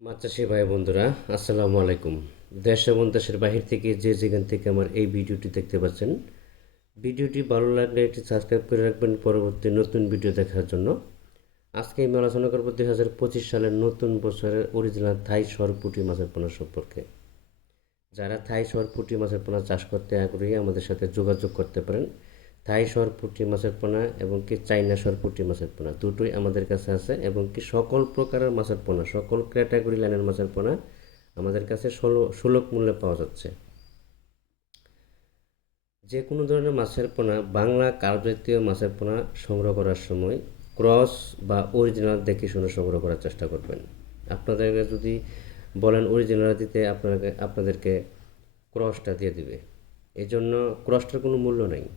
মাছ ভাই বন্ধুরা, আসসালামু আলাইকুম। দেশ এবং দেশের বাহির থেকে যে যেখান থেকে আমার এই ভিডিওটি দেখতে পাচ্ছেন, ভিডিওটি ভালো লাগলে একটি সাবস্ক্রাইব করে রাখবেন পরবর্তী নতুন ভিডিও দেখার জন্য। আজকে আমি আলোচনা করব দুই হাজার পঁচিশ সালের নতুন বছরের অরিজিনাল থাই সরপুটি মাছের পোনা সম্পর্কে। যারা থাই সরপুটি মাছের পোনা চাষ করতে আগ্রহী, আমাদের সাথে যোগাযোগ করতে পারেন। থাই সরপুটি মাছের পোনা এবং কি চাইনা সরপুটি মাছের পোনা। দুটোই আমাদের কাছে আছে এবং কি সকল প্রকারের মাছের পোনা, সকল ক্যাটাগরি লাইনের মাছের পোনা আমাদের কাছে ষোলো, সুলভ মূল্যে পাওয়া যাচ্ছে। যে কোনো ধরনের মাছের পোনা, বাংলা কার্বজাতীয় মাছের পোনা সংগ্রহ করার সময় ক্রস বা অরিজিনাল দেখে শুনে সংগ্রহ করার চেষ্টা করবেন। আপনাদেরকে যদি বলেন অরিজিনাল দিতে আপনাকে, আপনাদেরকে ক্রসটা দিয়ে দিবে। এই জন্য ক্রসটার কোনো মূল্য নেই।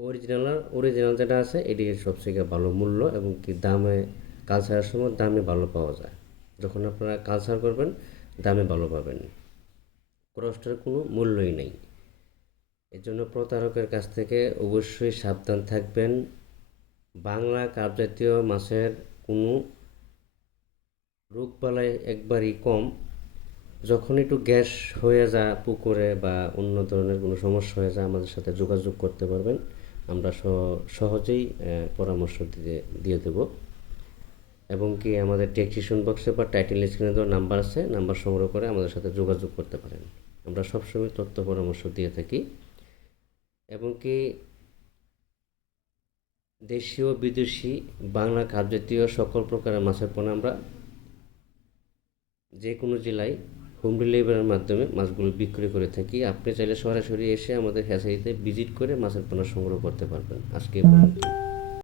অরিজিনাল অরিজিনাল যেটা আছে এটি সবথেকে ভালো মূল্য এবং কি দামে কালচারের সময় দামে ভালো পাওয়া যায়। যখন আপনারা কালচার করবেন, দামে ভালো পাবেন। ক্রসটার কোনো মূল্যই নেই। এর জন্য প্রতারকের কাছ থেকে অবশ্যই সাবধান থাকবেন। বাংলা কাপজাতীয় মাছের কোনো রোগবালাই একবারই কম। যখন একটু গ্যাস হয়ে যায় পুকুরে বা অন্য ধরনের কোনো সমস্যা হয়ে যায় আমাদের সাথে যোগাযোগ করতে পারবেন। আমরা সহ- সহজেই পরামর্শ দিয়ে দিয়ে দেব। এবং কি আমাদের টেকনিশিয়ান বক্সে বা টাইটেল স্ক্রিনে দেওয়ার নাম্বার আছে নাম্বার সংগ্রহ করে আমাদের সাথে যোগাযোগ করতে পারেন। আমরা সবসময় তথ্য পরামর্শ দিয়ে থাকি। এবং কি দেশীয়, বিদেশি, বাংলা খাদ্যজাতীয় সকল প্রকারের মাছের পোনা আমরা যে কোনো জেলায় হোম ডেলিভারির মাধ্যমে মাছগুলো বিক্রি করে থাকি। আপনি চাইলে সরাসরি এসে আমাদের হ্যাচারিতে ভিজিট করে মাছের পোনা সংগ্রহ করতে পারবেন। আজকে পর্যন্ত